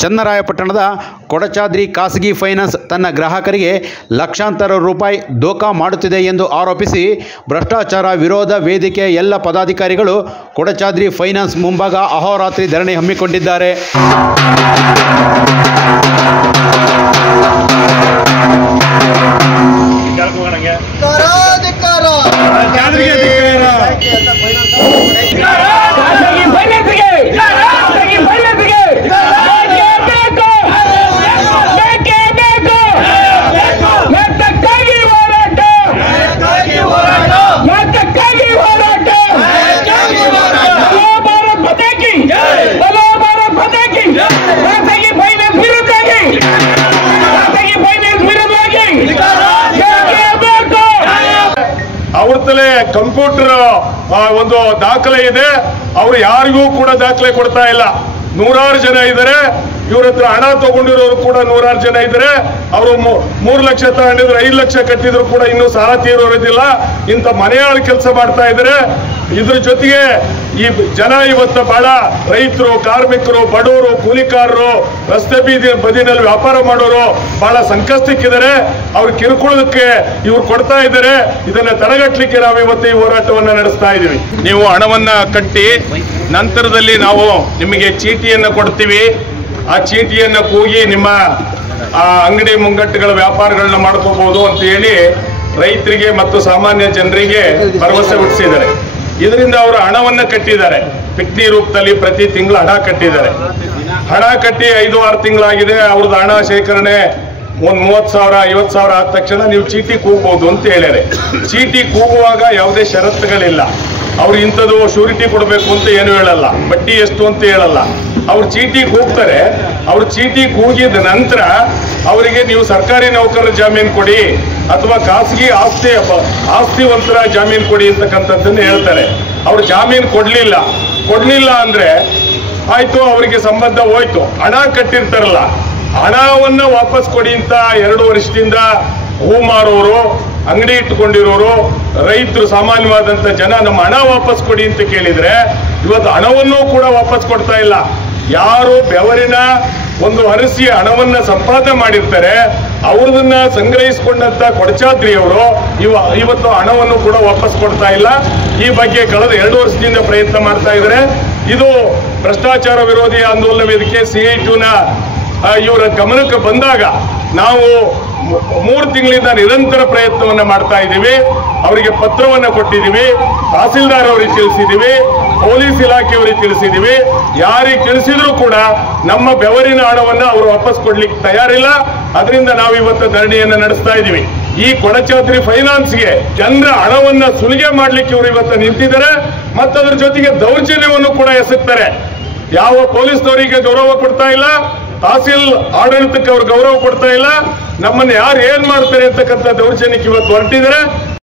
ಚನ್ನರಾಯಪಟ್ಟಣದ ಕೊಡಚಾದ್ರಿ ಖಾಸಗಿ ಫೈನಾನ್ಸ್ ತನ್ನ ಗ್ರಾಹಕರಿಗೆ ಲಕ್ಷಾಂತರ ರೂಪಾಯಿ ದೋಖಾ ಮಾಡುತ್ತಿದೆ ಎಂದು ಆರೋಪಿಸಿ ಭ್ರಷ್ಟಾಚಾರ ವಿರೋಧ ವೇದಿಕೆ ಎಲ್ಲ ಪದಾಧಿಕಾರಿಗಳು ಕೊಡಚಾದ್ರಿ ಫೈನಾನ್ಸ್ ಮುಂಭಾಗ ಅಹೋರಾತ್ರಿ ಧರಣಿ ಹಮ್ಮಿಕೊಂಡಿದ್ದಾರೆ. ಅವ್ರತಲೇ ಕಂಪ್ಯೂಟರ್ ಒಂದು ದಾಖಲೆ ಇದೆ. ಅವರು ಯಾರಿಗೂ ಕೂಡ ದಾಖಲೆ ಕೊಡ್ತಾ ಇಲ್ಲ. ನೂರಾರು ಜನ ಇದ್ದಾರೆ. ಇವ್ರ ಹತ್ರ ಹಣ ತಗೊಂಡಿರೋರು ಕೂಡ ನೂರಾರು ಜನ ಇದ್ದಾರೆ. ಅವರು 3 ಲಕ್ಷ ತಗೊಂಡಿದ್ರು, 5 ಲಕ್ಷ ಕಟ್ಟಿದ್ರು ಕೂಡ ಇನ್ನೂ ಸಾಲ ತೀರೋದಿಲ್ಲ. ಇಂಥ ಮನೆಯಾಳ ಕೆಲಸ ಮಾಡ್ತಾ ಇದ್ದಾರೆ. ಇದ್ರ ಜೊತೆಗೆ ಈ ಜನ ಇವತ್ತು ಬಹಳ ರೈತರು, ಕಾರ್ಮಿಕರು, ಬಡವರು, ಕೂಲಿಕಾರರು, ರಸ್ತೆ ಬದಿನಲ್ಲಿ ವ್ಯಾಪಾರ ಮಾಡೋರು ಬಹಳ ಸಂಕಷ್ಟಕ್ಕಿದ್ದಾರೆ. ಅವ್ರ ಕಿರುಕುಳಕ್ಕೆ ಇವ್ರು ಕೊಡ್ತಾ ಇದ್ದಾರೆ. ಇದನ್ನ ತಡೆಗಟ್ಟಲಿಕ್ಕೆ ನಾವು ಇವತ್ತು ಈ ಹೋರಾಟವನ್ನ ನಡೆಸ್ತಾ ಇದ್ದೀವಿ. ನೀವು ಹಣವನ್ನ ಕಟ್ಟಿ ನಂತರದಲ್ಲಿ ನಾವು ನಿಮಗೆ ಚೀಟಿಯನ್ನು ಕೊಡ್ತೀವಿ. ಆ ಚೀಟಿಯನ್ನ ಕೂಗಿ ನಿಮ್ಮ ಅಂಗಡಿ ಮುಂಗಟ್ಟುಗಳ ವ್ಯಾಪಾರಗಳನ್ನ ಮಾಡ್ಕೋಬಹುದು ಅಂತ ಹೇಳಿ ರೈತರಿಗೆ ಮತ್ತು ಸಾಮಾನ್ಯ ಜನರಿಗೆ ಭರವಸೆ ಹುಟ್ಟಿಸಿದ್ದಾರೆ. ಇದರಿಂದ ಅವರು ಹಣವನ್ನ ಕಟ್ಟಿದ್ದಾರೆ. ಪಿಕ್ನಿ ರೂಪದಲ್ಲಿ ಪ್ರತಿ ತಿಂಗಳು ಹಣ ಕಟ್ಟಿದ್ದಾರೆ. ಹಣ ಕಟ್ಟಿ 5-6 ತಿಂಗಳಾಗಿದೆ. ಅವ್ರದ್ದು ಹಣ ಶೇಖರಣೆ ಒಂದು 30,000 50,000 ಆದ ತಕ್ಷಣ ನೀವು ಚೀಟಿ ಕೂಗಬಹುದು ಅಂತ ಹೇಳ್ಯಾರೆ. ಚೀಟಿ ಕೂಗುವಾಗ ಯಾವುದೇ ಷರತ್ತುಗಳಿಲ್ಲ. ಅವ್ರು ಇಂಥದ್ದು ಶ್ಯೂರಿಟಿ ಕೊಡಬೇಕು ಅಂತ ಏನು ಹೇಳಲ್ಲ, ಬಡ್ಡಿ ಎಷ್ಟು ಅಂತ ಹೇಳಲ್ಲ. ಅವ್ರು ಚೀಟಿ ಕೂಗ್ತಾರೆ. ಅವ್ರು ಚೀಟಿ ಕೂಗಿದ ನಂತರ ಅವರಿಗೆ ನೀವು ಸರ್ಕಾರಿ ನೌಕರರ ಜಾಮೀನು ಕೊಡಿ ಅಥವಾ ಖಾಸಗಿ ಆಸ್ತಿವಂತರ ಜಾಮೀನು ಕೊಡಿ ಅಂತಕ್ಕಂಥದ್ದನ್ನು ಹೇಳ್ತಾರೆ. ಅವ್ರು ಜಾಮೀನು ಕೊಡ್ಲಿಲ್ಲ ಅಂದ್ರೆ ಆಯ್ತು, ಅವರಿಗೆ ಸಂಬಂಧ ಹೋಯ್ತು. ಹಣ ಕಟ್ಟಿರ್ತಾರಲ್ಲ, ಹಣವನ್ನ ವಾಪಸ್ ಕೊಡಿ ಅಂತ 2 ವರ್ಷದಿಂದ ಹೂ ಮಾರೋರು, ಅಂಗಡಿ ಇಟ್ಟುಕೊಂಡಿರೋರು, ರೈತರು, ಸಾಮಾನ್ಯವಾದಂತ ಜನ ನಮ್ಮ ಹಣ ವಾಪಸ್ ಕೊಡಿ ಅಂತ ಕೇಳಿದ್ರೆ ಇವತ್ತು ಹಣವನ್ನು ಕೂಡ ವಾಪಸ್ ಕೊಡ್ತಾ ಇಲ್ಲ. ಯಾರು ಬೆವರಿನ ಒಂದು ಹರಸಿ ಹಣವನ್ನ ಸಂಪಾದನೆ ಮಾಡಿರ್ತಾರೆ ಅವ್ರದನ್ನ ಸಂಗ್ರಹಿಸಿಕೊಂಡಂತ ಕೊಡಚಾದ್ರಿ ಅವರು ಇವತ್ತು ಹಣವನ್ನು ಕೂಡ ವಾಪಸ್ ಕೊಡ್ತಾ ಇಲ್ಲ. ಈ ಬಗ್ಗೆ ಕಳೆದ 2 ವರ್ಷದಿಂದ ಪ್ರಯತ್ನ ಮಾಡ್ತಾ ಇದ್ದಾರೆ. ಇದು ಭ್ರಷ್ಟಾಚಾರ ವಿರೋಧಿ ಆಂದೋಲನ ವೇದಿಕೆ CITUನ ಇವರ ಗಮನಕ್ಕೆ ಬಂದಾಗ ನಾವು 3 ತಿಂಗಳಿಂದ ನಿರಂತರ ಪ್ರಯತ್ನವನ್ನ ಮಾಡ್ತಾ ಇದ್ದೀವಿ. ಅವರಿಗೆ ಪತ್ರವನ್ನ ಕೊಟ್ಟಿದ್ದೀವಿ. ತಹಸೀಲ್ದಾರ್ ಅವರಿಗೆ ತಿಳಿಸಿದ್ದೀವಿ, ಪೊಲೀಸ್ ಇಲಾಖೆಯವರಿಗೆ ತಿಳಿಸಿದ್ದೀವಿ. ಯಾರಿಗೆ ತಿಳಿಸಿದ್ರು ಕೂಡ ನಮ್ಮ ಬೆವರಿನ ಹಣವನ್ನ ಅವರು ವಾಪಸ್ ಕೊಡ್ಲಿಕ್ಕೆ ತಯಾರಿಲ್ಲ. ಅದರಿಂದ ನಾವು ಇವತ್ತು ಧರಣಿಯನ್ನ ನಡೆಸ್ತಾ ಇದ್ದೀವಿ. ಈ ಕೊಡಚಾದ್ರಿ ಫೈನಾನ್ಸ್ಗೆ ಜನರ ಹಣವನ್ನ ಸುಲಿಗೆ ಮಾಡ್ಲಿಕ್ಕೆ ಇವರು ಇವತ್ತು ನಿಂತಿದ್ದಾರೆ. ಮತ್ತದ್ರ ಜೊತೆಗೆ ದೌರ್ಜನ್ಯವನ್ನು ಕೂಡ ಎಸಗ್ತಾರೆ. ಯಾವ ಪೊಲೀಸ್ನವರಿಗೆ ಗೌರವ ಕೊಡ್ತಾ ಇಲ್ಲ, ತಹಸೀಲ್ ಆಡಳಿತಕ್ಕೆ ಅವ್ರು ಗೌರವ ಕೊಡ್ತಾ ಇಲ್ಲ. ನಮ್ಮನ್ನು ಯಾರು ಏನ್ ಮಾಡ್ತಾರೆ ಅಂತಕ್ಕಂಥ ದೌರ್ಜನ್ಯಕ್ಕೆ ಇವತ್ತು ಹೊರಟಿದ್ದಾರೆ.